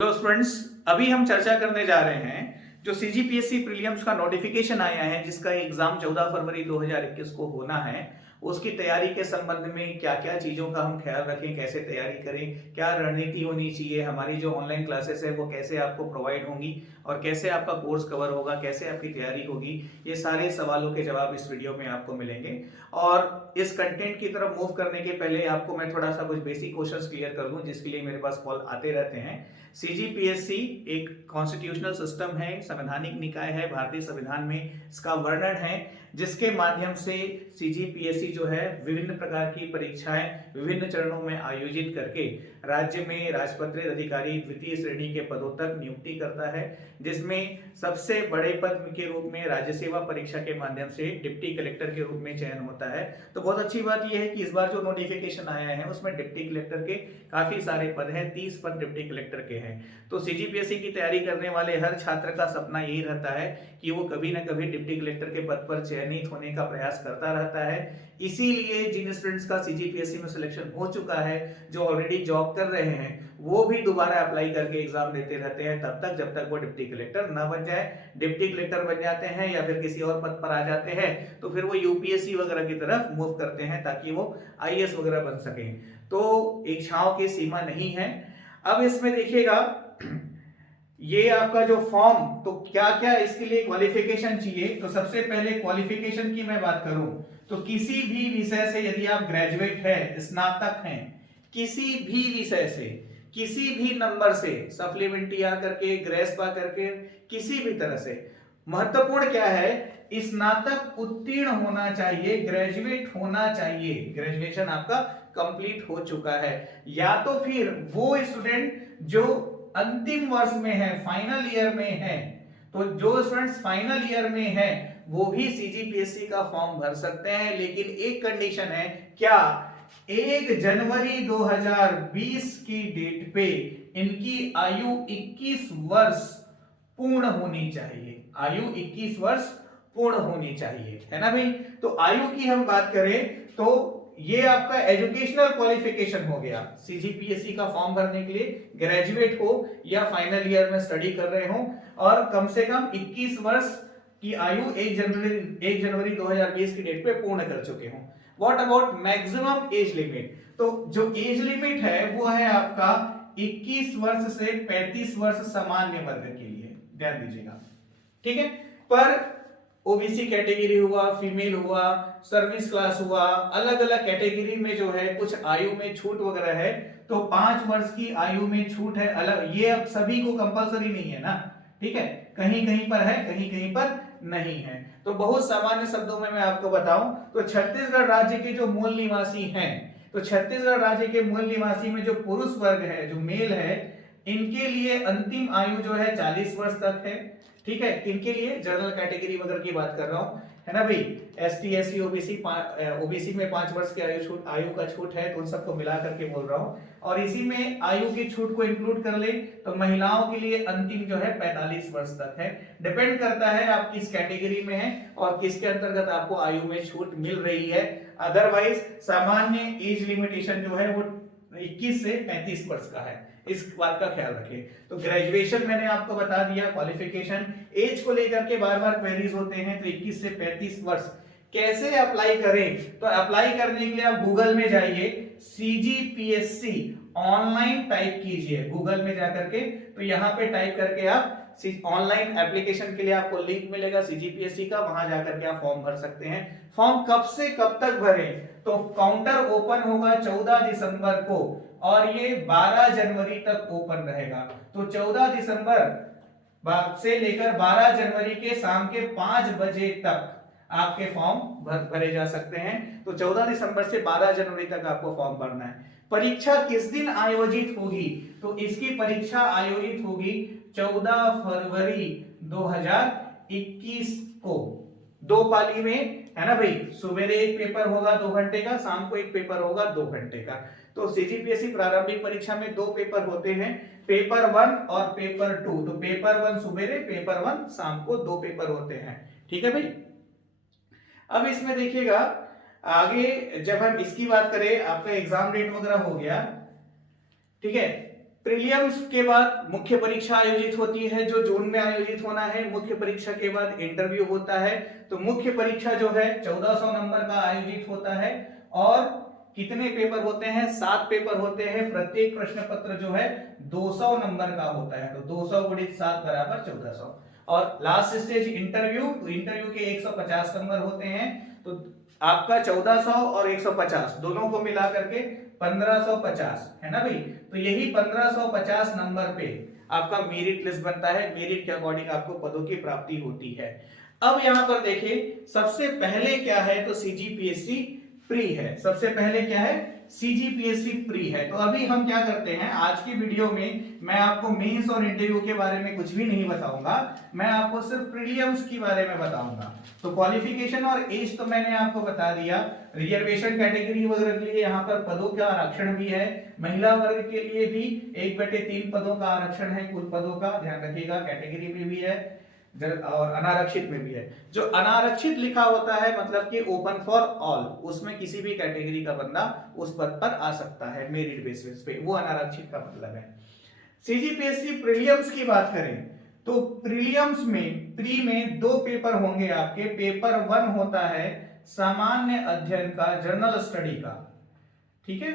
Hello students, अभी हम चर्चा करने जा रहे हैं जो सीजीपीएससी प्रीलिम्स का नोटिफिकेशन आया है जिसका एग्जाम 14 फरवरी 2021 को होना है। उसकी तैयारी के संबंध में क्या क्या चीजों का हम ख्याल रखें, कैसे तैयारी करें, क्या रणनीति होनी चाहिए, हमारी जो ऑनलाइन क्लासेस है वो कैसे आपको प्रोवाइड होंगी और कैसे आपका कोर्स कवर होगा, कैसे आपकी तैयारी होगी, ये सारे सवालों के जवाब इस वीडियो में आपको मिलेंगे। और इस कंटेंट की तरफ मूव करने के पहले आपको मैं थोड़ा सा कुछ बेसिक क्वेश्चंस क्लियर कर दूं जिसके लिए मेरे पास कॉल आते रहते हैं। सीजीपीएससी एक कॉन्स्टिट्यूशनल सिस्टम है, संवैधानिक निकाय है, भारतीय संविधान में इसका वर्णन है जिसके माध्यम से सीजीपीएससी जो है विभिन्न प्रकार की परीक्षाएं विभिन्न चरणों में आयोजित करके राज्य में राजपत्रित अधिकारी द्वितीय श्रेणी के पदों तक नियुक्ति करता है, जिसमें सबसे बड़े पद के रूप में राज्य सेवा परीक्षा के माध्यम से डिप्टी कलेक्टर के रूप में चयन होता है। तो बहुत अच्छी बात यह है कि इस बार जो नोटिफिकेशन आया है उसमें डिप्टी कलेक्टर के काफी सारे पद हैं, 30 पद डिप्टी कलेक्टर के हैं। तो सीजीपीएससी की तैयारी करने वाले हर छात्र का सपना यही रहता है कि वो कभी ना कभी डिप्टी कलेक्टर के पद पर चयनित होने का प्रयास करता रहता है। इसीलिए जिन स्टूडेंट्स का सीजीपीएससी में सिलेक्शन हो चुका है, जो ऑलरेडी जॉब कर रहे हैं, वो भी दोबारा अप्लाई करके एग्जाम देते रहते हैं तब तक जब तक वो डिप्टी कलेक्टर ना बन जाए। डिप्टी कलेक्टर बन जाते हैं या फिर किसी और पद पर आ जाते हैं तो फिर वो यूपीएससी वगैरह की तरफ मूव करते हैं ताकि वो आईएएस वगैरह बन सकें। तो इच्छाओं की सीमा नहीं है। अब इसमें देखिएगा ये आपका जो फॉर्म, तो क्या क्या इसके लिए क्वालिफिकेशन चाहिए। तो सबसे पहले क्वालिफिकेशन की मैं बात करूं तो किसी भी विषय से यदि आप ग्रेजुएट है, स्नातक हैं, किसी भी विषय से किसी भी नंबर से सप्लीमेंट्री आ करके ग्रेस पा करके किसी भी तरह से, महत्वपूर्ण क्या है, स्नातक उत्तीर्ण होना चाहिए, ग्रेजुएट होना चाहिए, ग्रेजुएशन आपका कंप्लीट हो चुका है। या तो फिर वो स्टूडेंट जो अंतिम वर्ष में है, फाइनल ईयर में है, तो जो स्टूडेंट्स फाइनल ईयर में है वो भी सीजीपीएससी का फॉर्म भर सकते हैं, लेकिन एक कंडीशन है, क्या 1 जनवरी 2020 की डेट पे इनकी आयु 21 वर्ष पूर्ण होनी चाहिए, आयु 21 वर्ष पूर्ण होनी चाहिए, है ना भाई। तो आयु की हम बात करें तो ये आपका एजुकेशनल क्वालिफिकेशन हो गया। सीजीपीएससी का फॉर्म भरने के लिए ग्रेजुएट हो या फाइनल ईयर में स्टडी कर रहे हो और कम से कम 21 वर्ष की आयु 1 जनवरी 2020 की डेट पे पूर्ण कर चुके हो। What about maximum age limit, तो जो एज लिमिट है वो है आपका 21 वर्ष से 35 वर्ष सामान्य वर्ग के लिए, ध्यान दीजिएगा, ठीक है। पर ओबीसी कैटेगरी हुआ, फीमेल हुआ, सर्विस क्लास हुआ, अलग अलग कैटेगरी में जो है कुछ आयु में छूट वगैरह है, तो 5 वर्ष की आयु में छूट है अलग, ये अब सभी को कंपलसरी नहीं है ना, ठीक है, कहीं कहीं पर है, कहीं कहीं पर नहीं है। तो बहुत सामान्य शब्दों में मैं आपको बताऊं तो छत्तीसगढ़ राज्य के जो मूल निवासी हैं, तो छत्तीसगढ़ राज्य के मूल निवासी में जो पुरुष वर्ग है, जो मेल है, इनके लिए अंतिम आयु जो है 40 वर्ष तक है, ठीक है। किनके लिए, जनरल कैटेगरी वगैरह की बात कर रहा हूं, है ना भाई। एसटी एससी ओबीसी, ओबीसी में 5 वर्ष की आयु का छूट है, तो उन सबको मिला करके बोल रहा हूं। और इसी में आयु की छूट को इंक्लूड कर ले तो महिलाओं के लिए अंतिम जो है 45 वर्ष तक है। डिपेंड करता है आप किस कैटेगरी में हैं और किसके अंतर्गत आपको आयु में छूट मिल रही है। अदरवाइज सामान्य एज लिमिटेशन जो है वो 21 से 35 वर्ष का है, इस बात का ख्याल रखें। तो ग्रेजुएशन मैंने आपको बता दिया, क्वालिफिकेशन, एज को लेकर के बार बार क्वेरीज होते हैं, तो 21 से 35 वर्ष। कैसे अप्लाई करें, तो अप्लाई करने के लिए आप गूगल में जाइए, सीजीपीएससी ऑनलाइन टाइप कीजिए गूगल में जाकर के, तो यहां पे टाइप करके आप ऑनलाइन एप्लीकेशन के लिए आपको लिंक मिलेगा सीजीपीएससी का, वहां जाकर के आप फॉर्म भर सकते हैं। फॉर्म कब से कब तक भरें, तो काउंटर ओपन होगा 14 दिसंबर को और ये 12 जनवरी तक ओपन रहेगा। तो 14 दिसंबर से लेकर 12 जनवरी के शाम के 5 बजे तक आपके फॉर्म भरे जा सकते हैं। तो 14 दिसंबर से 12 जनवरी तक आपको फॉर्म भरना है। परीक्षा किस दिन आयोजित होगी, तो इसकी परीक्षा आयोजित होगी 14 फरवरी 2021 को, 2 पाली में, है ना भाई। सुबह एक पेपर होगा 2 घंटे का, शाम को एक पेपर होगा 2 घंटे का। तो सीजीपीएससी प्रारंभिक परीक्षा में 2 पेपर होते हैं, पेपर 1 और पेपर 2। तो पेपर 1 सुबह, पेपर 1 शाम को, 2 पेपर होते हैं, ठीक है भाई। अब इसमें देखिएगा आगे जब हम इसकी बात करें, आपका एग्जाम डेट वगैरह हो गया, ठीक है। प्रीलिम्स के बाद मुख्य परीक्षा आयोजित होती है जो जून में आयोजित होना है। मुख्य परीक्षा के बाद इंटरव्यू होता है। तो मुख्य परीक्षा जो है 1400 नंबर का आयोजित होता है और कितने पेपर होते हैं? 7 पेपर होते हैं। प्रत्येक प्रश्न पत्र जो है 200 नंबर का होता है। तो 200 गुणित 7 बराबर 1400। और लास्ट स्टेज इंटरव्यू, तो इंटरव्यू के 150 नंबर होते हैं। तो आपका 1400 और 150 दोनों को मिला करके 1550 है ना भाई। तो यही 1550 नंबर पे आपका मेरिट लिस्ट बनता है। मेरिट के अकॉर्डिंग आपको पदों की प्राप्ति होती है। अब यहां पर देखिए सबसे पहले क्या है, तो सीजीपीएससी प्री है। सबसे पहले क्या है? सीजीपीएससी प्री है। तो अभी हम क्या करते हैं, आज की वीडियो में मैं आपको मेंस और इंटरव्यू के बारे में कुछ भी नहीं बताऊंगा, मैं आपको सिर्फ प्रीलिम्स के बारे में बताऊंगा। तो क्वालिफिकेशन और एज तो मैंने आपको बता दिया। रिजर्वेशन कैटेगरी वगैरह के लिए यहाँ पर पदों का आरक्षण भी है। महिला वर्ग के लिए भी 1/3 पदों का आरक्षण है। कुल पदों का ध्यान रखिएगा, कैटेगरी में भी है और अनारक्षित में भी है। जो अनारक्षित लिखा होता है मतलब कि ओपन फॉर ऑल, उसमें किसी भी कैटेगरी का बंदा उस पद पर आ सकता है मेरिट बेसिस पे, वो अनारक्षित का मतलब है। सीजीपीएससी प्रीलिम्स की बात करें तो प्रीलिम्स में प्री में 2 पेपर होंगे आपके। पेपर 1 होता है सामान्य अध्ययन का, जनरल स्टडी का, ठीक है।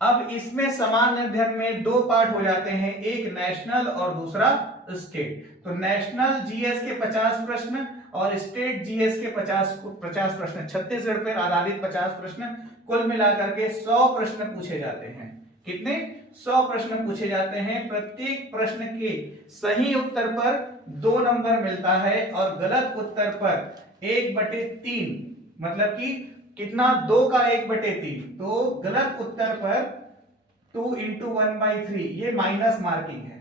अब इसमें सामान्य अध्ययन में 2 पार्ट हो जाते हैं, एक नेशनल और दूसरा स्टेट। तो नेशनल जीएस के 50 प्रश्न और स्टेट जीएस के 50 प्रश्न, छत्तीसगढ़ पर आधारित 50 प्रश्न, कुल मिलाकर के 100 प्रश्न पूछे जाते हैं। कितने? 100 प्रश्न पूछे जाते हैं। प्रत्येक प्रश्न के सही उत्तर पर 2 नंबर मिलता है और गलत उत्तर पर 1/3, मतलब कि कितना? 2 का 1/3। तो गलत उत्तर पर 2 × 1/3, ये माइनस मार्किंग है।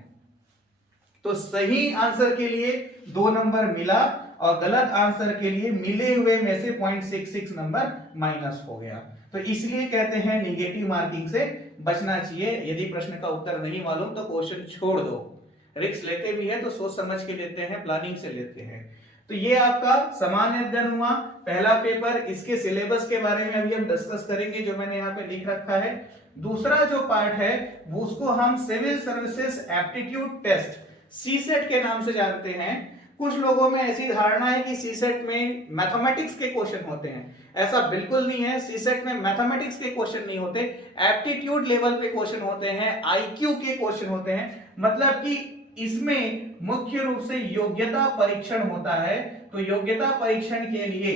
तो सही आंसर के लिए 2 नंबर मिला और गलत आंसर के लिए मिले हुए में से 0.66 नंबर माइनस हो गया। तो इसलिए कहते हैं निगेटिव मार्किंग से बचना चाहिए। यदि प्रश्न का उत्तर नहीं मालूम तो क्वेश्चन छोड़ दो। रिस्क लेते भी है तो सोच समझ के लेते हैं, प्लानिंग से लेते हैं। तो ये आपका सामान्य अध्ययन हुआ, पहला पेपर। इसके सिलेबस के बारे में अभी हम डिस्कस करेंगे, जो मैंने यहाँ पे लिख रखा है। दूसरा जो पार्ट है वो उसको हम civil services aptitude test, CSAT के नाम से जानते हैं। कुछ लोगों में ऐसी धारणा है कि सीसेट में मैथमेटिक्स के क्वेश्चन होते हैं। ऐसा बिल्कुल नहीं है। सीसेट में मैथमेटिक्स के क्वेश्चन नहीं होते, एप्टीट्यूड लेवल पे क्वेश्चन होते हैं, आईक्यू के क्वेश्चन होते हैं। मतलब कि इसमें मुख्य रूप से योग्यता परीक्षण होता है। तो योग्यता परीक्षण के लिए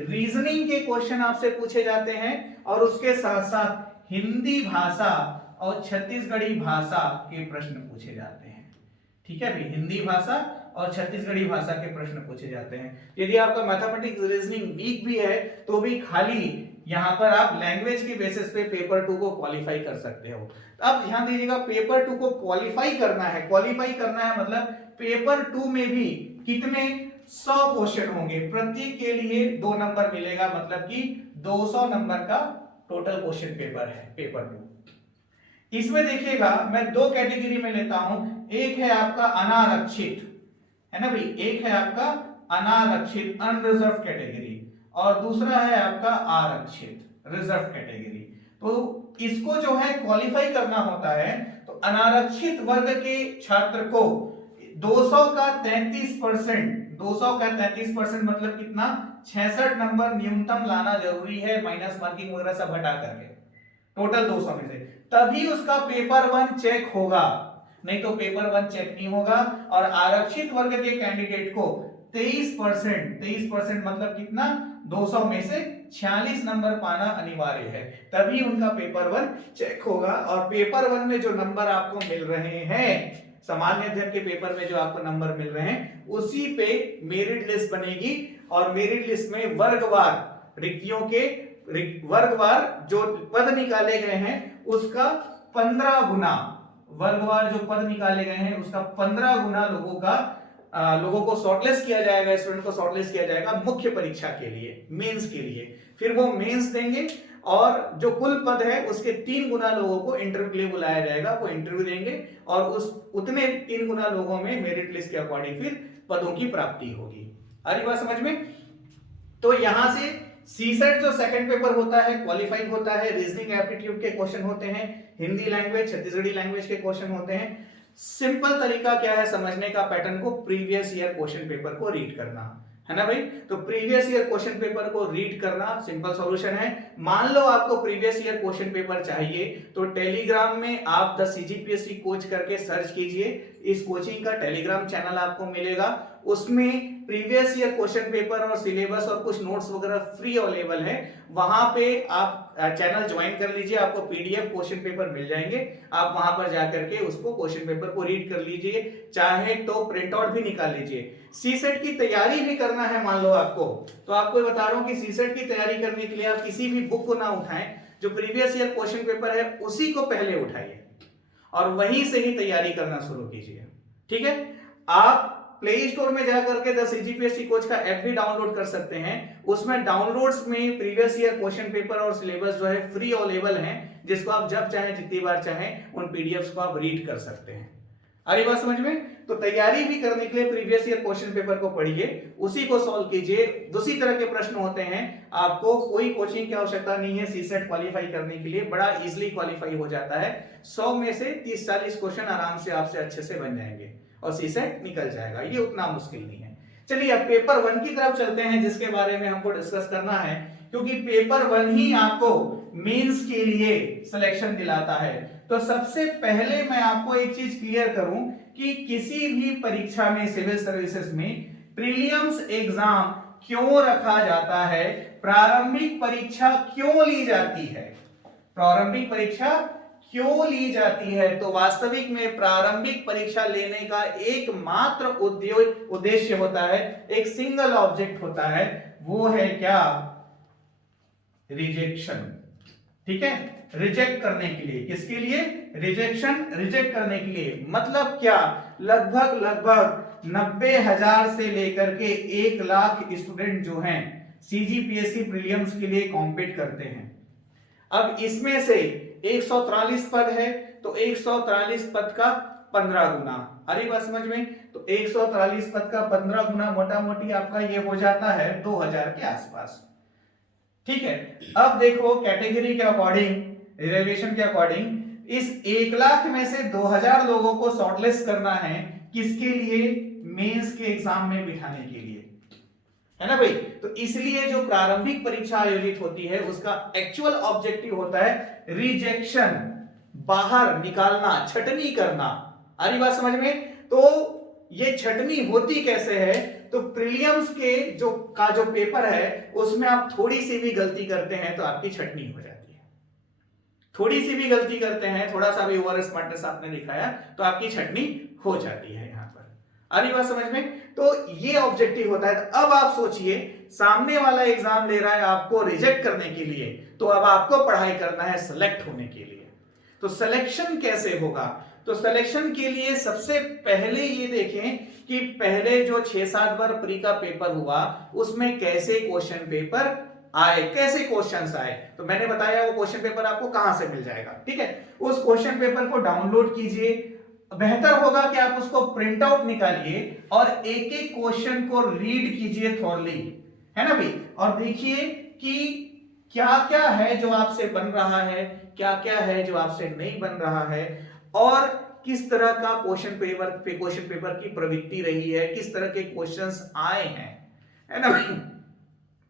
रीजनिंग के क्वेश्चन आपसे पूछे जाते हैं और उसके साथ साथ हिंदी भाषा और छत्तीसगढ़ी भाषा के प्रश्न पूछे जाते हैं। ठीक है भाई, हिंदी भाषा और छत्तीसगढ़ी भाषा के प्रश्न पूछे जाते हैं। यदि आपका मैथमेटिक्स रीजनिंग वीक भी है तो भी खाली यहां पर आप लैंग्वेज के बेसिस पे पेपर 2 को क्वालिफाई कर सकते हो। अब ध्यान दीजिएगा, पेपर 2 को क्वालिफाई करना है। क्वालिफाई करना है मतलब पेपर 2 में भी कितने? 100 क्वेश्चन होंगे। प्रत्येक के लिए 2 नंबर मिलेगा, मतलब कि 200 नंबर का टोटल क्वेश्चन पेपर है पेपर 2। इसमें देखिएगा मैं 2 कैटेगरी में लेता हूं। एक है आपका अनारक्षित, है ना भाई, एक है आपका अनारक्षित अनरिजर्व कैटेगरी और दूसरा है आपका आरक्षित रिजर्व कैटेगरी। तो इसको जो है क्वालिफाई करना होता है। तो अनारक्षित वर्ग के छात्र को 200 का 33%, 200 का 33% मतलब कितना? 66 नंबर न्यूनतम लाना जरूरी है, माइनस मार्किंग वगैरह सब हटा करके, टोटल 200 में से, तभी उसका पेपर 1 चेक होगा, नहीं तो पेपर 1 चेक नहीं होगा। और आरक्षित वर्ग के कैंडिडेट को 23% मतलब कितना? 200 में से 46 नंबर पाना अनिवार्य है, तभी उनका पेपर 1 चेक होगा। और पेपर 1 में जो नंबर आपको मिल रहे हैं, सामान्य अध्ययन के पेपर में जो आपको नंबर मिल रहे हैं, उसी पे मेरिट लिस्ट बनेगी। और मेरिट लिस्ट में वर्गवार रिक्तियों के वर्गवार जो पद निकाले गए हैं उसका 15 गुना, वर्गवार जो पद निकाले गए हैं उसका 15 गुना लोगों को शॉर्टलिस्ट किया जाएगा, स्टूडेंट को शॉर्टलिस्ट किया जाएगा मुख्य परीक्षा के लिए, मेंस के लिए। फिर वो मेंस देंगे और जो कुल पद है उसके 3 गुना लोगों को इंटरव्यू के लिए बुलाया जाएगा, वो इंटरव्यू देंगे और उस उतने 3 गुना लोगों में मेरिट लिस्ट के अकॉर्डिंग फिर पदों की प्राप्ति होगी। आ रही बात समझ में? तो यहां से सीसेट जो सेकंड पेपर होता है क्वालिफाइंग होता है, रीजनिंग एप्टीट्यूड के क्वेश्चन होते हैं, हिंदी लैंग्वेज छत्तीसगढ़ी लैंग्वेज के क्वेश्चन होते हैं। सिंपल तरीका क्या है समझने का पैटर्न को, प्रीवियस ईयर क्वेश्चन पेपर को रीड करना है ना भाई। तो प्रीवियस ईयर क्वेश्चन पेपर को रीड करना सिंपल सॉल्यूशन है। मान लो आपको प्रीवियस ईयर क्वेश्चन पेपर चाहिए तो टेलीग्राम में आप द सीजीपीएससी कोच करके सर्च कीजिए, इस कोचिंग का टेलीग्राम चैनल आपको मिलेगा, उसमें प्रीवियस ईयर क्वेश्चन पेपर और सिलेबस और कुछ नोट्स वगैरह फ्री अवेलेबल है। वहां पे आप चैनल ज्वाइन कर लीजिए, आपको पीडीएफ क्वेश्चन पेपर मिल जाएंगे, आप वहां पर जाकर के उसको क्वेश्चन पेपर को रीड कर लीजिए, चाहे तो प्रिंट आउट भी निकाल लीजिए। सीसेट की तैयारी भी करना है मान लो आपको, तो आपको बता रहा हूं कि सीसेट की तैयारी करने के लिए आप किसी भी बुक को ना उठाएं, जो प्रीवियस ईयर क्वेश्चन पेपर है उसी को पहले उठाइए और वहीं से ही तैयारी करना शुरू कीजिए। ठीक है, आप प्ले स्टोर में जाकर के द सीजीपीएससी कोच का ऐप भी डाउनलोड कर सकते हैं, उसमें डाउनलोड्स में प्रीवियस ईयर क्वेश्चन पेपर और सिलेबस जो है फ्री अवेलेबल हैं, जिसको आप जब चाहें जितनी बार चाहें उन पीडीएफ्स को आप रीड कर सकते हैं। आ रही बात समझ में? तो तैयारी भी करने के लिए प्रीवियस ईयर क्वेश्चन पेपर को पढ़िए, उसी को सॉल्व कीजिए। दूसरी तरह के प्रश्न होते हैं, आपको कोई कोचिंग की आवश्यकता नहीं है सीसेट क्वालिफाई करने के लिए, बड़ा इजीली क्वालिफाई हो जाता है। 100 में से 30-40 क्वेश्चन आराम से आपसे अच्छे से बन जाएंगे और सीसेट निकल जाएगा, ये उतना मुश्किल नहीं है। चलिए अब पेपर 1 की तरफ चलते हैं, जिसके बारे में हमको डिस्कस करना है, क्योंकि पेपर 1 ही आपको मेंस के लिए सिलेक्शन दिलाता है। तो सबसे पहले मैं आपको एक चीज क्लियर करूं कि किसी भी परीक्षा में, सिविल सर्विसेज में प्रीलिम्स एग्जाम क्यों रखा जाता है, प्रारंभिक परीक्षा क्यों ली जाती है, प्रारंभिक परीक्षा क्यों ली जाती है। तो वास्तविक में प्रारंभिक परीक्षा लेने का एकमात्र उद्देश्य होता है, एक सिंगल ऑब्जेक्ट होता है, वो है क्या, रिजेक्शन। ठीक है, रिजेक्ट करने के लिए, किसके लिए, रिजेक्शन, रिजेक्ट करने के लिए। मतलब क्या, लगभग 90,000 से लेकर के 1 लाख स्टूडेंट जो हैं सीजीपीएससी प्रीलिम्स के लिए कॉम्पीट करते हैं। अब इसमें से 143 पद है, तो 143 पद का 15 गुना, अरे बात समझ में, तो 143 पद का 15 गुना मोटा मोटी आपका ये हो जाता है 2000 के आसपास। ठीक है, अब देखो कैटेगरी के अकॉर्डिंग, रिजर्वेशन के अकॉर्डिंग इस 1 लाख में से 2000 लोगों को शॉर्टलिस्ट करना है, किसके लिए, मेंस के एग्जाम में बिठाने के लिए, है ना भाई। तो इसलिए जो प्रारंभिक परीक्षा आयोजित होती है उसका एक्चुअल ऑब्जेक्टिव होता है रिजेक्शन, बाहर निकालना, छटनी करना। आ रही बात समझ में? तो ये छटनी होती कैसे है, तो प्रीलिम्स के जो पेपर है उसमें आप थोड़ी सी भी गलती करते हैं तो आपकी छटनी हो जाती है, थोड़ी सी भी गलती करते हैं, थोड़ा सा भी ओवर स्मार्टनेस आपने दिखाया तो आपकी छटनी हो जाती है यहां पर। आ रही बात समझ में? तो ये ऑब्जेक्टिव होता है। तो अब आप सोचिए, सामने वाला एग्जाम ले रहा है आपको रिजेक्ट करने के लिए, तो अब आपको पढ़ाई करना है सिलेक्ट होने के लिए। तो सिलेक्शन कैसे होगा, तो सिलेक्शन के लिए सबसे पहले ये देखें कि पहले जो 6-7 बार प्री का पेपर हुआ उसमें कैसे क्वेश्चन पेपर आए, कैसे क्वेश्चंस आए। तो मैंने बताया वो क्वेश्चन पेपर आपको कहां से मिल जाएगा। ठीक है, उस क्वेश्चन पेपर को डाउनलोड कीजिए, बेहतर होगा कि आप उसको प्रिंट आउट निकालिए और एक एक क्वेश्चन को रीड कीजिए थॉरली, है ना भाई, और देखिए कि क्या क्या है जो आपसे बन रहा है, क्या क्या है जो आपसे नहीं बन रहा है, और किस तरह का क्वेश्चन पेपर की प्रवृत्ति रही है, किस तरह के क्वेश्चंस आए हैं, है ना भाई।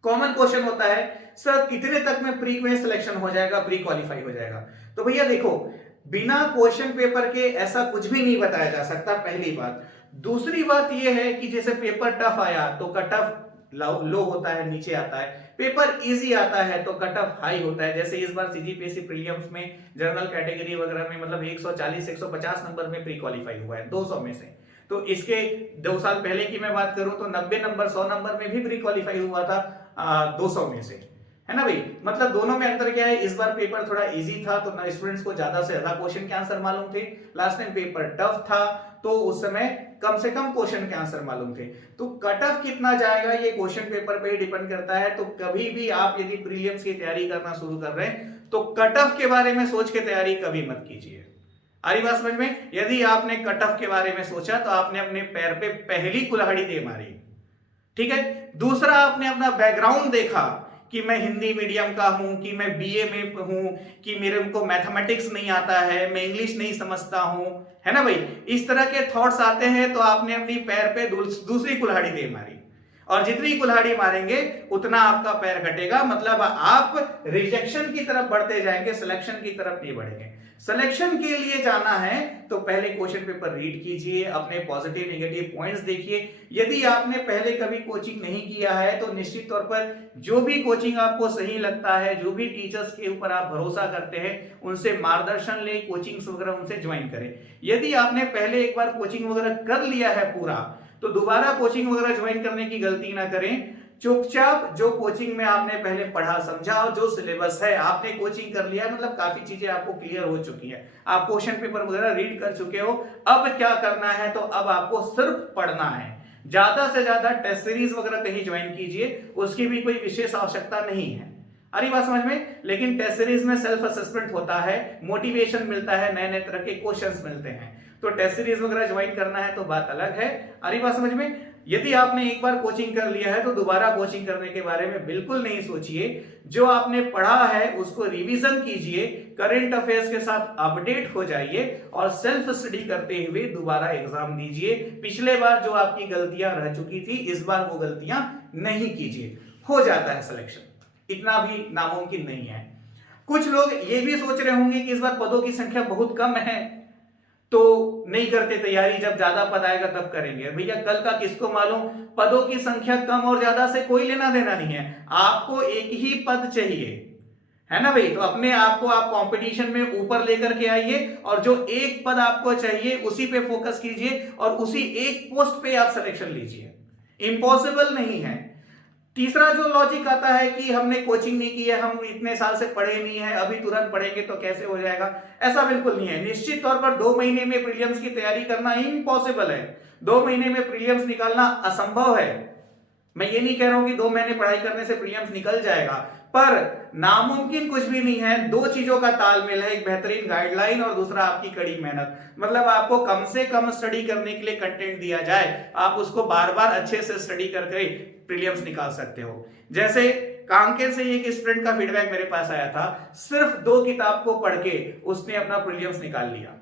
कॉमन क्वेश्चन होता है सर कितने तक में प्री में सिलेक्शन हो जाएगा, प्री क्वालिफाई हो जाएगा। तो भैया देखो, बिना क्वेश्चन पेपर के ऐसा कुछ भी नहीं बताया जा सकता, पहली बात। दूसरी बात यह है कि जैसे पेपर टफ आया तो कट ऑफ लो होता है, नीचे आता है, पेपर इजी आता है तो कट ऑफ हाई होता है। जैसे इस बार सीजीपीएससी प्रीलिम्स में जनरल कैटेगरी वगैरह में मतलब 140-150 नंबर में प्री क्वालिफाई हुआ है 200 में से। तो इसके 2 साल पहले की मैं बात करूं तो 90 नंबर 100 नंबर में भी प्री क्वालिफाई हुआ था 200 में से, है ना भाई। मतलब दोनों में अंतर क्या है, इस बार पेपर थोड़ा इजी था तो स्टूडेंट्स को ज्यादा से ज्यादा क्वेश्चन के आंसर मालूम थे, लास्ट टाइम पेपर टफ था तो उस समय कम से कम क्वेश्चन के आंसर मालूम थे। तो कट ऑफ कितना जाएगा ये क्वेश्चन पेपर पे ही डिपेंड करता है। तो कभी भी आप यदि प्रीलिम्स की तैयारी करना शुरू कर रहे हैं तो कट ऑफ के बारे में सोच के तैयारी कभी मत कीजिए। आ रही बात समझ में? यदि आपने कट ऑफ के बारे में सोचा तो आपने अपने पैर पे पहली कुल्हाड़ी दे मारी। ठीक है, दूसरा आपने अपना बैकग्राउंड देखा कि मैं हिंदी मीडियम का हूं, कि मैं बीए में हूं, कि मेरे को मैथमेटिक्स नहीं आता है, मैं इंग्लिश नहीं समझता हूं, है ना भाई। इस तरह के थॉट्स आते हैं तो आपने अपनी पैर पे दूसरी कुल्हाड़ी दे मारी, और जितनी कुल्हाड़ी मारेंगे उतना आपका पैर कटेगा, मतलब आप रिजेक्शन की तरफ बढ़ते जाएंगे, सिलेक्शन की तरफ नहीं बढ़ेंगे। सिलेक्शन के लिए जाना है तो पहले क्वेश्चन पेपर रीड कीजिए, अपने पॉजिटिव नेगेटिव पॉइंट्स देखिए। यदि आपने पहले कभी कोचिंग नहीं किया है तो निश्चित तौर पर जो भी कोचिंग आपको सही लगता है, जो भी टीचर्स के ऊपर आप भरोसा करते हैं, उनसे मार्गदर्शन ले, कोचिंग्स वगैरह उनसे ज्वाइन करें। यदि आपने पहले एक बार कोचिंग वगैरह कर लिया है पूरा, तो दोबारा कोचिंग वगैरह ज्वाइन करने की गलती ना करें। चुपचाप जो कोचिंग में आपने पहले पढ़ा समझा और जो सिलेबस है आपने कोचिंग कर लिया, मतलब काफी चीजें आपको क्लियर हो चुकी है, आप क्वेश्चन पेपर वगैरह रीड कर चुके हो। अब क्या करना है, तो अब आपको सिर्फ पढ़ना है। ज्यादा से ज्यादा टेस्ट सीरीज वगैरह कहीं ज्वाइन कीजिए, उसकी भी कोई विशेष आवश्यकता नहीं है। आ रही बात समझ में। लेकिन टेस्ट सीरीज में सेल्फ असेसमेंट होता है, मोटिवेशन मिलता है, नए नए तरह के क्वेश्चंस मिलते हैं, तो टेस्ट सीरीज वगैरह ज्वाइन करना है तो बात अलग है। आ रही बात समझ में। यदि आपने एक बार कोचिंग कर लिया है तो दोबारा कोचिंग करने के बारे में बिल्कुल नहीं सोचिए। जो आपने पढ़ा है उसको रिवीजन कीजिए, करंट अफेयर्स के साथ अपडेट हो जाइए और सेल्फ स्टडी करते हुए दोबारा एग्जाम दीजिए। पिछले बार जो आपकी गलतियां रह चुकी थी, इस बार वो गलतियां नहीं कीजिए, हो जाता है सिलेक्शन, इतना भी नामुमकिन नहीं है। कुछ लोग ये भी सोच रहे होंगे कि इस बार पदों की संख्या बहुत कम है तो नहीं करते तैयारी, जब ज्यादा पद आएगा तब करेंगे। भैया कल का किसको मालूम, पदों की संख्या कम और ज्यादा से कोई लेना देना नहीं है, आपको एक ही पद चाहिए, है ना भाई। तो अपने आप को आप कंपटीशन में ऊपर लेकर के आइए और जो एक पद आपको चाहिए उसी पे फोकस कीजिए और उसी एक पोस्ट पे आप सिलेक्शन लीजिए। इम्पॉसिबल नहीं है। तीसरा जो लॉजिक आता है कि हमने कोचिंग नहीं की है, हम इतने साल से पढ़े नहीं है, अभी तुरंत पढ़ेंगे तो कैसे हो जाएगा, ऐसा बिल्कुल नहीं है। निश्चित तौर पर 2 महीने में प्रीलिम्स की तैयारी करना इम्पॉसिबल है, 2 महीने में प्रीलिम्स निकालना असंभव है। मैं ये नहीं कह रहा हूं कि 2 महीने पढ़ाई करने से प्रीलिम्स निकल जाएगा, पर नामुमकिन कुछ भी नहीं है। 2 चीजों का तालमेल है, एक बेहतरीन गाइडलाइन और दूसरा आपकी कड़ी मेहनत। मतलब आपको कम से कम स्टडी करने के लिए कंटेंट दिया जाए, आप उसको बार बार अच्छे से स्टडी करके प्रीलिम्स निकाल सकते हो। जैसे कांकेर से एक स्टूडेंट का फीडबैक मेरे पास आया था, सिर्फ 2 किताब को पढ़ के उसने अपना प्रीलिम्स निकाल लिया,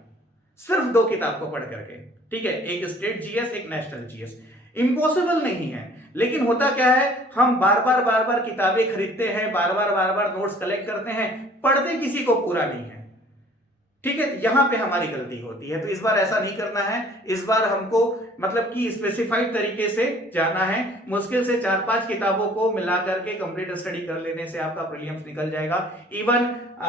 सिर्फ 2 किताब को पढ़ करके, ठीक है, एक स्टेट जीएस एक नेशनल जीएस। इम्पॉसिबल नहीं है, लेकिन होता क्या है, हम बार बार किताबें खरीदते हैं, बार बार नोट्स कलेक्ट करते हैं, पढ़ते किसी को पूरा नहीं है, ठीक है। यहां पे हमारी गलती होती है, तो इस बार ऐसा नहीं करना है। इस बार हमको मतलब कि स्पेसिफाइड तरीके से जाना है। मुश्किल से 4-5 किताबों को मिला करके कंप्लीट स्टडी कर लेने से आपका प्रीलिम्स निकल जाएगा। इवन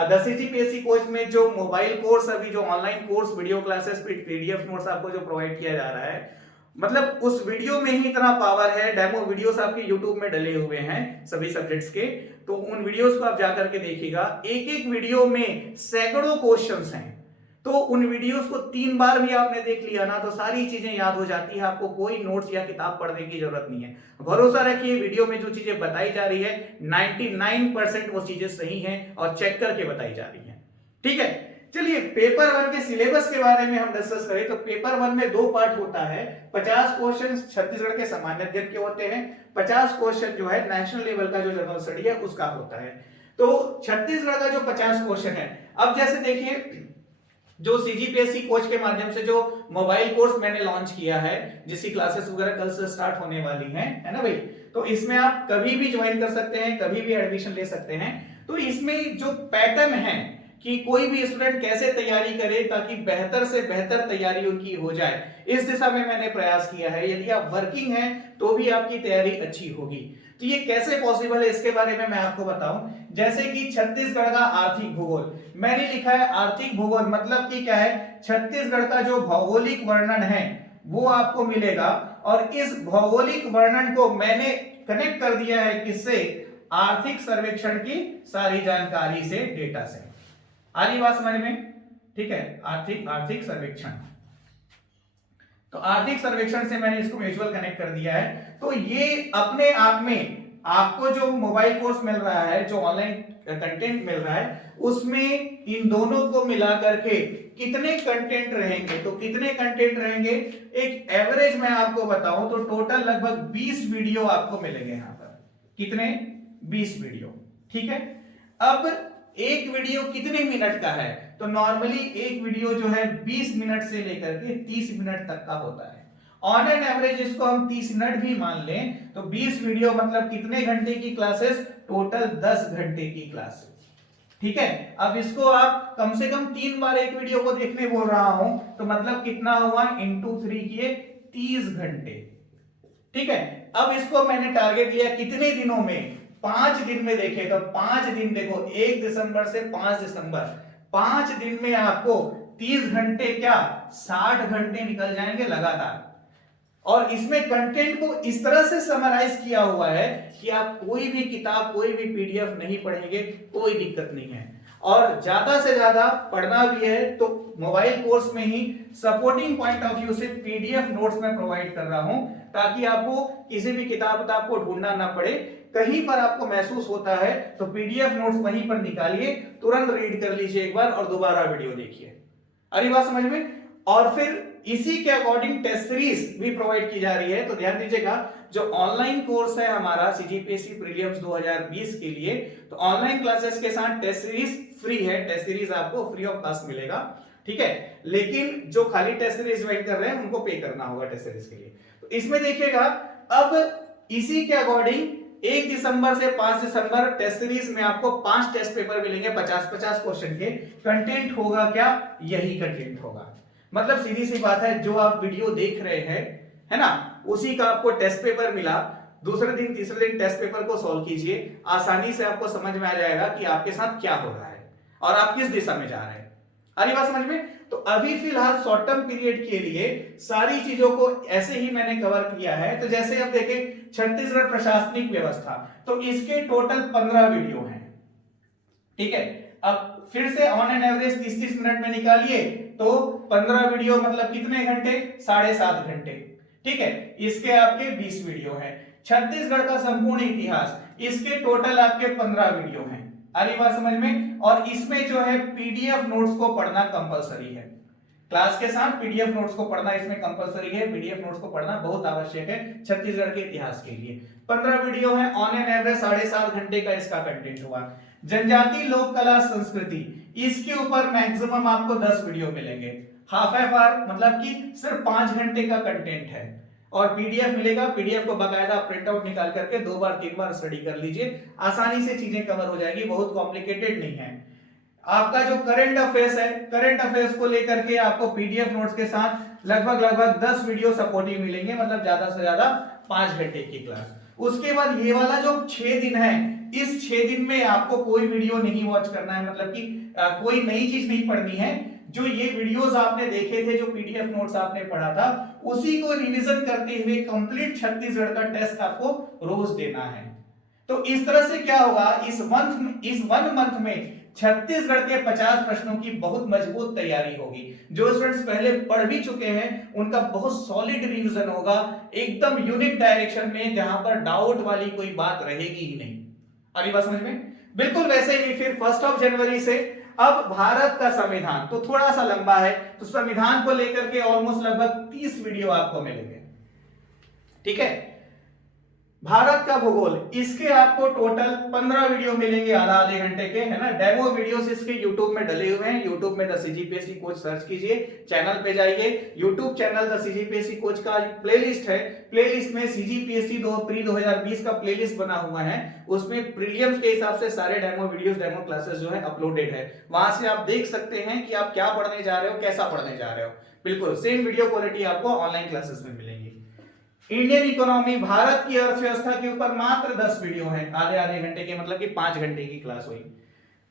द सीजीपीएससी कोच में जो मोबाइल कोर्स, अभी जो online course video classes PDF notes आपको जो प्रोवाइड किया जा रहा है, मतलब उस वीडियो में ही इतना पावर है। डेमो वीडियोस आपके यूट्यूब में डले हुए हैं सभी सब्जेक्ट्स के, तो उन वीडियोस को आप जाकर के देखिएगा। एक एक वीडियो में सैकड़ों क्वेश्चंस हैं, तो उन वीडियोस को 3 बार भी आपने देख लिया ना तो सारी चीजें याद हो जाती है, आपको कोई नोट्स या किताब पढ़ने की जरूरत नहीं है। भरोसा रखिए, वीडियो में जो चीजें बताई जा रही है 99% वो चीजें सही हैं और चेक करके बताई जा रही है, ठीक है। चलिए पेपर 1 के सिलेबस के बारे में हम डिस्कस करें तो पेपर 1 में 2 पार्ट होता है। 50 क्वेश्चन छत्तीसगढ़ के सामान्य ज्ञान के होते हैं, 50 क्वेश्चन जो है नेशनल लेवल का जो जनरल स्टडी है उसका होता है। तो छत्तीसगढ़ का जो 50 क्वेश्चन है, अब जैसे देखिए जो सीजीपीएससी कोच के माध्यम से जो मोबाइल कोर्स मैंने लॉन्च किया है, जिसकी क्लासेस वगैरह कल से स्टार्ट होने वाली हैं, है ना भाई, तो इसमें आप कभी भी ज्वाइन कर सकते हैं, कभी भी एडमिशन ले सकते हैं। तो इसमें जो पैटर्न है कि कोई भी स्टूडेंट कैसे तैयारी करे ताकि बेहतर से बेहतर तैयारी उनकी हो जाए, इस दिशा में मैंने प्रयास किया है। यदि आप वर्किंग हैं तो भी आपकी तैयारी अच्छी होगी। तो ये कैसे पॉसिबल है इसके बारे में मैं आपको बताऊं। जैसे कि छत्तीसगढ़ का आर्थिक भूगोल मैंने लिखा है, आर्थिक भूगोल मतलब कि क्या है, छत्तीसगढ़ का जो भौगोलिक वर्णन है वो आपको मिलेगा, और इस भौगोलिक वर्णन को मैंने कनेक्ट कर दिया है किससे, आर्थिक सर्वेक्षण की सारी जानकारी से, डेटा से। आ रही बात समझ में, ठीक है। आर्थिक सर्वेक्षण, तो आर्थिक सर्वेक्षण से मैंने इसको विजुअल कनेक्ट कर दिया है। तो ये अपने आप में आपको जो मोबाइल कोर्स मिल रहा है, जो ऑनलाइन कंटेंट मिल रहा है, उसमें इन दोनों को मिला करके कितने कंटेंट रहेंगे, तो कितने कंटेंट रहेंगे, एक एवरेज मैं आपको बताऊं तो टोटल लगभग 20 वीडियो आपको मिलेंगे यहां पर। कितने, 20 वीडियो। ठीक है, अब एक वीडियो कितने मिनट का है? तो नॉर्मली एक वीडियो जो है 20 मिनट से लेकर के 30 मिनट तक का होता है। ऑन एन एवरेज इसको हम 30 मिनट भी मान लें तो 20 वीडियो मतलब कितने घंटे की क्लासेस? टोटल 10 घंटे की क्लासेस। ठीक है, अब इसको आप कम से कम 3 बार एक वीडियो को देखने बोल रहा हूं तो मतलब कितना हुआ? इंटू 3 किए 30 घंटे। ठीक है, अब इसको मैंने टारगेट लिया कितने दिनों में? 5 दिन में। देखे तो 5 दिन, देखो 1 दिसंबर से 5 दिसंबर, 5 दिन में आपको 30 घंटे क्या 60 घंटे निकल जाएंगे लगातार। और इसमें कंटेंट को इस तरह से समराइज किया हुआ है कि आप कोई भी किताब, कोई भी पीडीएफ नहीं पढ़ेंगे, कोई दिक्कत नहीं है। और ज्यादा से ज्यादा पढ़ना भी है तो मोबाइल कोर्स में ही सपोर्टिंग पॉइंट ऑफ व्यू से पीडीएफ नोट्स में प्रोवाइड कर रहा हूं, ताकि आपको किसी भी किताब को ढूंढना ना पड़े। कहीं पर आपको महसूस होता है तो पीडीएफ नोट्स वहीं पर निकालिए, तुरंत रीड कर लीजिए एक बार और दोबारा वीडियो देखिए। अरे बात समझ में? और फिर इसी के अकॉर्डिंग टेस्ट सीरीज भी प्रोवाइड की जा रही है। तो ध्यान दीजिएगा, जो ऑनलाइन कोर्स है हमारा सीजीपीएससी प्रीलिम्स 2020 के लिए, तो ऑनलाइन क्लासेस के साथ टेस्ट सीरीज फ्री है। टेस्ट सीरीज आपको फ्री ऑफ कॉस्ट मिलेगा। ठीक है, लेकिन जो खाली टेस्ट सीरीज ज्वाइन कर रहे हैं उनको पे करना होगा टेस्ट सीरीज के लिए। तो इसमें देखिएगा, अब इसी के अकॉर्डिंग 1 दिसंबर से 5 दिसंबर टेस्ट सीरीज में आपको 5 टेस्ट पेपर मिलेंगे 50-50 क्वेश्चन के। कंटेंट होगा क्या? यही कंटेंट होगा। मतलब सीधी सी बात है, जो आप वीडियो देख रहे हैं, है ना, उसी का आपको टेस्ट पेपर मिला। दूसरे दिन तीसरे दिन टेस्ट पेपर को सॉल्व कीजिए, आसानी से आपको समझ में आ जाएगा कि आपके साथ क्या हो रहा है और आप किस दिशा में जा रहे हैं। आ रही बात समझ में? तो अभी फिलहाल शॉर्ट टर्म पीरियड के लिए सारी चीजों को ऐसे ही मैंने कवर किया है। तो जैसे अब देखें, छत्तीसगढ़ प्रशासनिक व्यवस्था, तो इसके टोटल 15 वीडियो हैं। ठीक है, अब फिर से ऑन एन एवरेज 30-30 मिनट में निकालिए तो 15 वीडियो मतलब कितने घंटे? 7.5 घंटे। ठीक है, इसके आपके 20 वीडियो हैं। छत्तीसगढ़ का संपूर्ण इतिहास, इसके टोटल आपके 15 वीडियो हैं। आ रही बात समझ में? और इसमें जो है पीडीएफ नोट्स को पढ़ना कंपलसरी है। क्लास के साथ पीडीएफ नोट्स को पढ़ना इसमें कंपलसरी है। पीडीएफ नोट्स को पढ़ना बहुत आवश्यक है छत्तीसगढ़ के इतिहास के लिए। 15 वीडियो है, ऑन एन एवरेज 7.5 घंटे का इसका कंटेंट हुआ। जनजाति लोक कला संस्कृति, इसके ऊपर मैक्सिमम आपको 10 वीडियो मिलेंगे। हाफ एफ आवर मतलब कि सिर्फ 5 घंटे का कंटेंट है। और पीडीएफ मिलेगा, पीडीएफ को बाकायदा प्रिंट आउट निकाल करके 2 बार 3 बार स्टडी कर लीजिए, आसानी से चीजें कवर हो जाएगी, बहुत कॉम्प्लिकेटेड नहीं है। आपका जो करंट अफेयर्स है, करंट अफेयर्स को लेकर के आपको पीडीएफ नोट्स के साथ लगभग 10 वीडियो सपोर्टिव मिलेंगे, मतलब ज्यादा से ज्यादा 5 घंटे की क्लास। उसके बाद ये वाला जो 6 दिन है, इस 6 दिन में आपको कोई वीडियो नहीं वॉच करना है, मतलब कि कोई नई चीज नहीं पढ़नी है। जो ये वीडियोस आपने देखे थे, जो पीडीएफ नोट्स आपने पढ़ा था, उसी को रिवीजन करते हुए कंप्लीट छत्तीसगढ़ का टेस्ट आपको रोज देना है। तो इस तरह से क्या होगा, इस 1 मंथ में छत्तीसगढ़ के 50 प्रश्नों की बहुत मजबूत तैयारी होगी। जो स्टूडेंट्स पहले पढ़ भी चुके हैं उनका बहुत सॉलिड रिवीजन होगा, एकदम यूनिक डायरेक्शन में, जहां पर डाउट वाली कोई बात रहेगी ही नहीं। अरे बात समझ में? बिल्कुल वैसे ही फिर 1 जनवरी से अब भारत का संविधान तो थोड़ा सा लंबा है, तो संविधान को लेकर के ऑलमोस्ट लगभग 30 वीडियो आपको मिलेंगे। ठीक है, भारत का भूगोल, इसके आपको टोटल 15 वीडियो मिलेंगे आधे घंटे के, है ना। डेमो वीडियोस इसके YouTube में डले हुए हैं। YouTube में द सीजीपीएससी कोच सर्च कीजिए, चैनल पे जाइए, YouTube channel the CGPSC coach का प्लेलिस्ट है। प्लेलिस्ट में सीजीपीएससी 2020 का प्लेलिस्ट बना हुआ है, उसमें प्रीलिम्स के हिसाब से सारे डेमो वीडियोस, डेमो क्लासेस जो है अपलोडेड है। वहां से आप देख सकते हैं कि आप क्या पढ़ने जा रहे हो, कैसा पढ़ने जा रहे हो। बिल्कुल सेम वीडियो क्वालिटी आपको ऑनलाइन क्लासेस में मिलेंगी। इंडियन इकोनॉमी, भारत की अर्थव्यवस्था के ऊपर मात्र 10 वीडियो हैं, आधे घंटे के, मतलब कि 5 घंटे की क्लास हुई।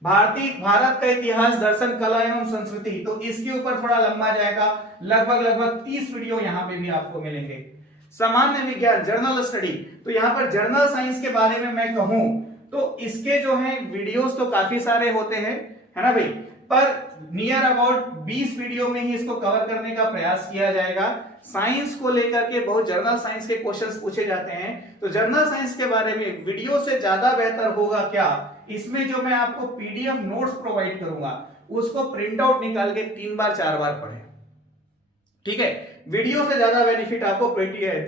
भारत का इतिहास, दर्शन, कला एवं संस्कृति, तो इसके ऊपर थोड़ा लंबा जाएगा, लगभग 30 वीडियो यहाँ पे भी आपको मिलेंगे। सामान्य विज्ञान, जर्नल स्टडी, तो यहाँ पर जर्नल साइंस के बारे में मैं कहूं तो इसके जो है वीडियोस तो काफी सारे होते हैं, है ना भाई, पर नियर अबाउट 20 वीडियो में ही इसको कवर करने का प्रयास किया जाएगा। साइंस को लेकर के बहुत जर्नल साइंस के क्वेश्चंस पूछे जाते हैं, तो जर्नल साइंस के बारे में वीडियो से ज्यादा बेहतर होगा क्या, इसमें जो मैं आपको पीडीएफ नोट्स प्रोवाइड करूंगा उसको प्रिंट आउट निकाल के 3 बार 4 बार पढ़ें। ठीक है, वीडियो से ज्यादा बेनिफिट आपको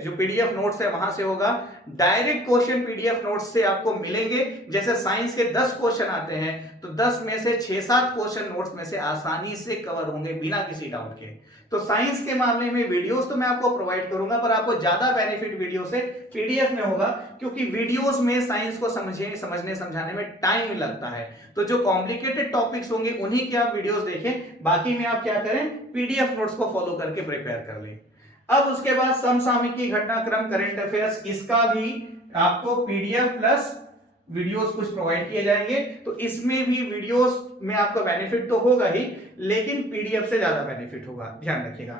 जो पीडीएफ नोट्स है वहां से होगा। डायरेक्ट क्वेश्चन पीडीएफ नोट्स से आपको मिलेंगे। जैसे साइंस के 10 क्वेश्चन आते हैं तो 10 में से 6-7 क्वेश्चन नोट्स में से आसानी से कवर होंगे बिना किसी डाउट के। तो साइंस के मामले में वीडियोस तो मैं आपको प्रोवाइड करूंगा, पर आपको ज्यादा बेनिफिट वीडियो से पीडीएफ में होगा, क्योंकि वीडियोस में साइंस को समझने समझाने में टाइम लगता है। तो जो कॉम्प्लिकेटेड टॉपिक्स होंगे उन्हीं के आप वीडियोस देखें, बाकी में आप क्या करें, पीडीएफ नोट्स को फॉलो करके प्रिपेयर कर लें। अब उसके बाद समसामयिकी, घटनाक्रम, करंट अफेयर्स, इसका भी आपको पीडीएफ प्लस वीडियोस कुछ प्रोवाइड किए जाएंगे। तो इसमें भी वीडियोस में आपको बेनिफिट तो होगा ही, लेकिन पीडीएफ से ज्यादा बेनिफिट होगा, ध्यान रखिएगा।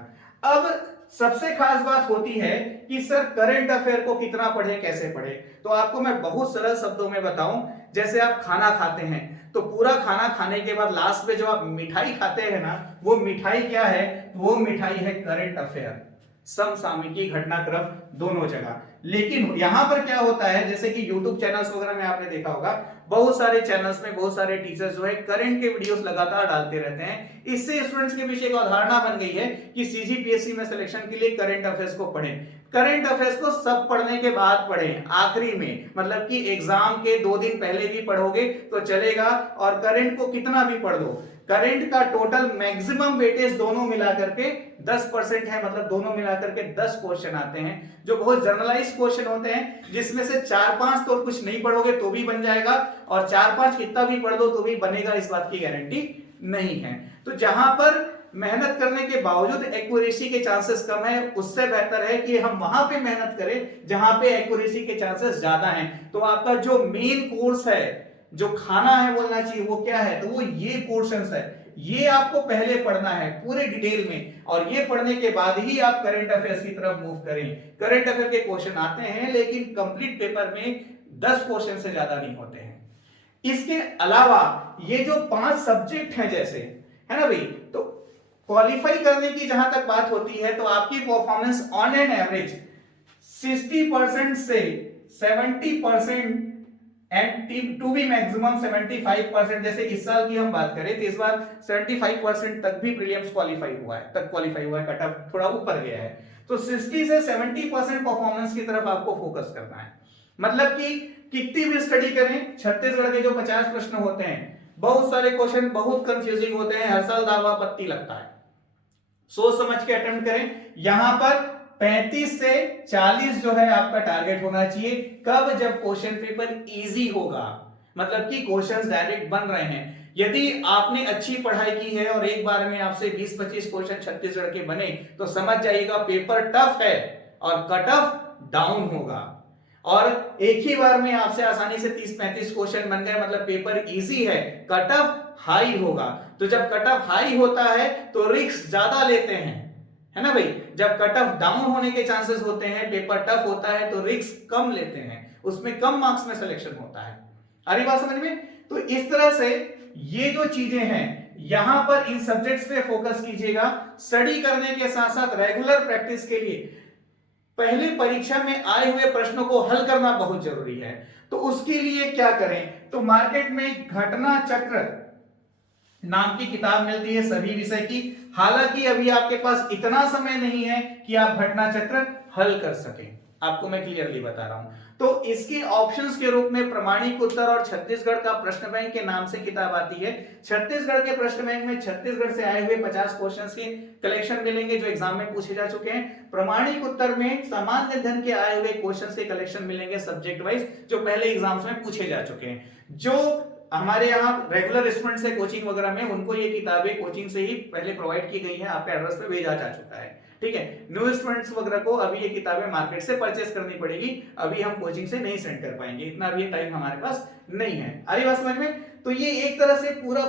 अब सबसे खास बात होती है कि सर करंट अफेयर को कितना पढ़े, कैसे पढ़े। तो आपको मैं बहुत सरल शब्दों में बताऊं, जैसे आप खाना खाते हैं तो पूरा खाना खाने के बाद लास्ट में जो आप मिठाई खाते हैं ना, वो मिठाई क्या है, वो मिठाई है करंट अफेयर, समसामयिकी, घटनाक्रम दोनों जगह। लेकिन यहां पर क्या होता है, जैसे कि YouTube चैनल्स वगैरह में आपने देखा होगा, बहुत सारे चैनल्स में बहुत सारे टीचर्स जो है करंट के वीडियोस लगातार डालते रहते हैं। इससे स्टूडेंट्स के पीछे एक अवधारणा बन गई है कि सीजीपीएससी में सिलेक्शन के लिए करंट अफेयर्स को पढ़ें। करंट अफेयर्स को सब पढ़ने के बाद पढ़ें, आखिरी में, मतलब कि एग्जाम के 2 दिन पहले भी पढ़ोगे तो चलेगा, और करंट को कितना भी पढ़ लो। करंट का टोटल मैक्सिमम वेटेज दोनों मिलाकर के 10% है, मतलब दोनों मिलाकर के 10 क्वेश्चन आते हैं, जो बहुत जर्नलाइज क्वेश्चन होते हैं, जिसमें से 4-5 तो कुछ नहीं पढ़ोगे तो भी बन जाएगा, और 4-5 कितना भी पढ़ दो तो भी बनेगा, इस बात की गारंटी नहीं है। तो जहां पर मेहनत करने के बावजूद एक्यूरेसी के चांसेस कम है, उससे बेहतर है कि हम वहां पे मेहनत करें जहां पे एक्यूरेसी के चांसेस ज्यादा हैं। तो आपका जो मेन कोर्स है, जो खाना है बोलना चाहिए, वो क्या है, तो वो ये पोर्शंस है, ये आपको पहले पढ़ना है पूरे डिटेल में, और ये पढ़ने के बाद ही आप करंट अफेयर्स की तरफ मूव करें। करंट अफेयर के क्वेश्चन आते हैं, लेकिन कंप्लीट पेपर में 10 क्वेश्चन से ज्यादा नहीं होते हैं। इसके अलावा ये जो 5 सब्जेक्ट हैं, जैसे है ना भाई, तो क्वालिफाई करने की जहां तक बात होती है, तो आपकी परफॉर्मेंस ऑन एन एवरेज 60% से 70% एंड टू बी मैक्सिमम 75%। जैसे इस साल की हम बात करें तो इस बार 75% तक भी प्रीलिम्स क्वालिफाई हुआ है, कट ऑफ थोड़ा ऊपर गया है। तो 60 से 70% परफॉर्मेंस की तरफ आपको फोकस करना है। मतलब कि कितनी भी स्टडी करें, छत्तीसगढ़ के जो 50 प्रश्न होते हैं, बहुत सारे क्वेश्चन बहुत कंफ्यूजिंग होते हैं, हर साल दावा पत्ती लगता है। सोच समझ के अटेम्प्ट करें। यहां पर 35 से 40 जो है आपका टारगेट होना चाहिए। कब, जब क्वेश्चन पेपर इजी होगा, मतलब कि क्वेश्चंस डायरेक्ट बन रहे हैं। यदि आपने अच्छी पढ़ाई की है और एक बार में आपसे 20-25 क्वेश्चन छत्तीसगढ़ के बने, तो समझ जाइएगा पेपर टफ है और कट ऑफ डाउन होगा। और एक ही बार में आपसे आसानी से 30-35 क्वेश्चन बन गए, मतलब पेपर इजी है, कट ऑफ हाई होगा। तो जब कट ऑफ हाई होता है तो रिस्क ज्यादा लेते हैं, है ना भाई। जब कट ऑफ डाउन होने के चांसेस होते हैं, पेपर टफ होता है, तो रिस्क कम लेते हैं, उसमें कम मार्क्स में सिलेक्शन होता है। आ रही बात समझ में। तो इस तरह से ये जो चीजें हैं, यहां पर इन सब्जेक्ट्स पे फोकस कीजिएगा। स्टडी करने के साथ साथ रेगुलर प्रैक्टिस के लिए पहले परीक्षा में आए हुए प्रश्नों को हल करना बहुत जरूरी है। तो उसके लिए क्या करें, तो मार्केट में घटना चक्र नाम की किताब मिलती है सभी विषय की। हालांकि अभी आपके पास इतना समय नहीं है कि आप घटना चक्र हल कर सकें, आपको मैं क्लियरली बता रहा हूं। तो इसके ऑप्शंस के रूप में प्रमाणिक उत्तर और छत्तीसगढ़ का प्रश्न बैंक के नाम से किताब आती है। छत्तीसगढ़ के प्रश्न बैंक में छत्तीसगढ़ से आए हुए 50 क्वेश्चंस के कलेक्शन मिलेंगे जो एग्जाम में पूछे जा चुके हैं। प्रमाणिक उत्तर में सामान्य अध्ययन के आए हुए क्वेश्चंस के कलेक्शन मिलेंगे सब्जेक्ट वाइज, जो पहले एग्जाम्स में पूछे जा चुके हैं। जो हमारे यहाँ रेगुलर स्टूडेंट्स है कोचिंग वगैरह में, उनको ये किताबें कोचिंग से ही पहले प्रोवाइड की गई है, आपके एड्रेस पे भेजा जा चुका है। ठीक है, न्यू स्टूडेंट्स वगैरह को अभी ये किताबें मार्केट से परचेस करनी पड़ेगी, अभी हम कोचिंग से नहीं सेंड कर पाएंगे, इतना भी टाइम हमारे पास नहीं है। अरे बात समझ में। तो ये एक तरह से पूरा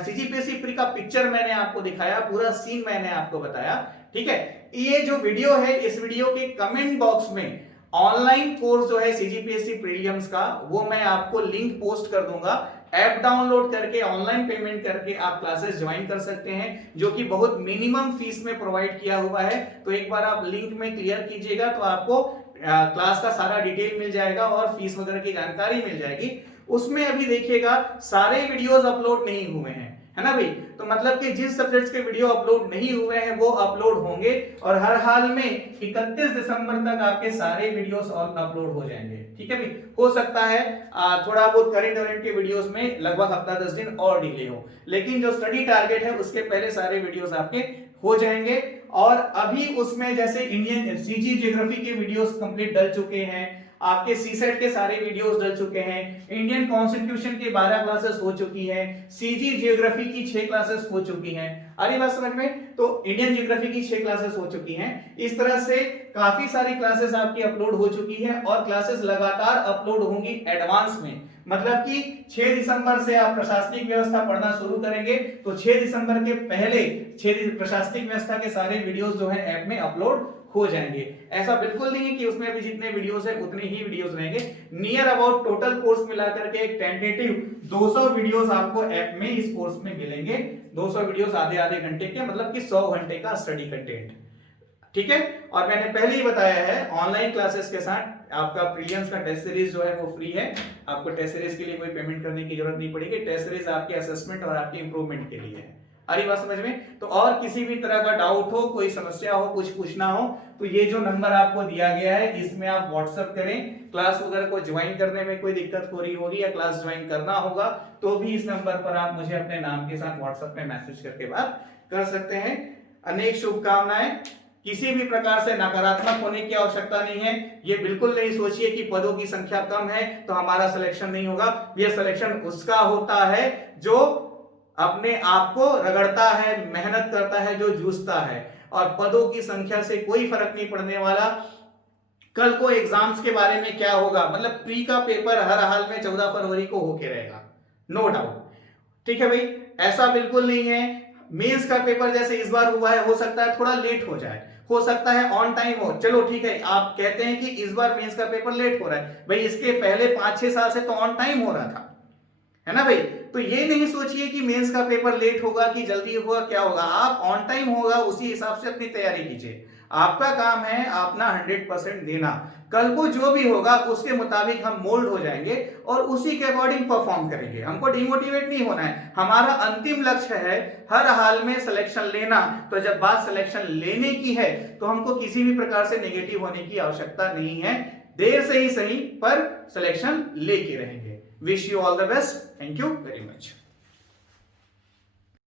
सीजीपीएससी प्री का पिक्चर मैंने आपको दिखाया, पूरा सीन मैंने आपको बताया। ठीक है, ये जो वीडियो है, इस वीडियो के कमेंट बॉक्स में ऑनलाइन कोर्स जो है सीजीपीएससी प्रीलिम्स का, वो मैं आपको लिंक पोस्ट कर दूंगा। ऐप डाउनलोड करके ऑनलाइन पेमेंट करके आप क्लासेस ज्वाइन कर सकते हैं, जो कि बहुत मिनिमम फीस में प्रोवाइड किया हुआ है। तो एक बार आप लिंक में क्लियर कीजिएगा तो आपको क्लास का सारा डिटेल मिल जाएगा और फीस वगैरह की जानकारी मिल जाएगी। उसमें अभी देखिएगा सारे वीडियोस अपलोड नहीं हुए हैं, है ना भाई। तो मतलब कि जिस सब्जेक्ट्स के वीडियो अपलोड नहीं हुए हैं वो अपलोड होंगे और हर हाल में 31 दिसंबर तक आपके सारे वीडियोस अपलोड हो जाएंगे। ठीक है भाई, हो सकता है थोड़ा बहुत करंट अवेंट के वीडियोस में लगभग हफ्ता 10 दिन और डिले हो, लेकिन जो स्टडी टारगेट है उसके पहले सारे वीडियोस आपके हो जाएंगे। और अभी उसमें जैसे इंडियन सीजी ज्योग्राफी के वीडियोस कंप्लीट डल चुके हैं, आपके सीसेट के सारे वीडियोस डल चुके हैं, इंडियन कॉन्स्टिट्यूशन की 12 क्लासेस हो चुकी हैं, सीजी ज्योग्राफी की 6 क्लासेस हो चुकी हैं। आ रही बात समझ में? तो इंडियन ज्योग्राफी की 6 क्लासेस हो चुकी हैं। इस तरह से काफी सारी क्लासेस आपकी अपलोड हो चुकी है और क्लासेस लगातार अपलोड होंगी एडवांस में। मतलब कि 6 दिसंबर से आप प्रशासनिक व्यवस्था पढ़ना शुरू करेंगे तो 6 दिसंबर के पहले प्रशासनिक व्यवस्था के सारे वीडियोस जो है ऐप में अपलोड हो जाएंगे। ऐसा बिल्कुल नहीं है कि उसमें भी जितने वीडियोस है उतने ही वीडियोस रहेंगे। नियर अबाउट टोटल कोर्स मिलाकर के एक टेंटेटिव 200 वीडियोस आपको ऐप में इस कोर्स में मिलेंगे। 200 वीडियोस आधे आधे घंटे के, मतलब कि 100 घंटे का स्टडी कंटेंट। ठीक है, और मैंने पहले ही बताया है ऑनलाइन क्लासेस के साथ आपका प्रीलिम्स का टेस्ट सीरीज जो है वो फ्री है। आपको टेस्ट सीरीज के लिए कोई पेमेंट करने की जरूरत नहीं पड़ेगी। टेस्ट सीरीज आपके असेसमेंट और आपके इंप्रूवमेंट के लिए है। आ रही बात समझ में? तो और किसी भी तरह का डाउट हो, कोई समस्या हो, कुछ पूछना हो तो ये जो नंबर आपको दिया गया है इसमें आप व्हाट्सएप करें। क्लास वगैरह को ज्वाइन करने में कोई दिक्कत हो रही होगी या क्लास ज्वाइन करना होगा तो भी इस नंबर पर आप मुझे अपने नाम के साथ व्हाट्सएप में मैसेज करके बात कर सकते हैं। अनेक शुभकामनाएं। किसी भी प्रकार से नकारात्मक होने की आवश्यकता नहीं है। ये बिल्कुल नहीं सोचिए कि पदों की संख्या कम है तो हमारा सिलेक्शन नहीं होगा। यह सिलेक्शन उसका होता है जो अपने आप को रगड़ता है, मेहनत करता है, जो जूझता है। और पदों की संख्या से कोई फर्क नहीं पड़ने वाला। कल को एग्जाम्स के बारे में क्या होगा, मतलब प्री का पेपर हर हाल में 14 फरवरी को होके रहेगा, नो डाउट। ठीक है भाई, ऐसा बिल्कुल नहीं है। मेंस का पेपर जैसे इस बार हुआ है, हो सकता है थोड़ा लेट हो जाए, हो सकता है ऑन टाइम हो। चलो ठीक है, आप कहते हैं कि इस बार मेंस का पेपर लेट हो रहा है, भाई इसके पहले 5-6 साल से तो ऑन टाइम हो रहा था, है ना भाई। तो ये नहीं सोचिए कि मेंस का पेपर लेट होगा कि जल्दी होगा, क्या होगा, आप ऑन टाइम होगा उसी हिसाब से अपनी तैयारी कीजिए। आपका काम है अपना 100% देना। कल को जो भी होगा उसके मुताबिक हम मोल्ड हो जाएंगे और उसी के अकॉर्डिंग परफॉर्म करेंगे। हमको डिमोटिवेट नहीं होना है। हमारा अंतिम लक्ष्य है हर हाल में सिलेक्शन लेना। तो जब बात सिलेक्शन लेने की है तो हमको किसी भी प्रकार से नेगेटिव होने की आवश्यकता नहीं है। देर से ही सही पर सिलेक्शन लेके रहेंगे। Wish you all the best. Thank you very much.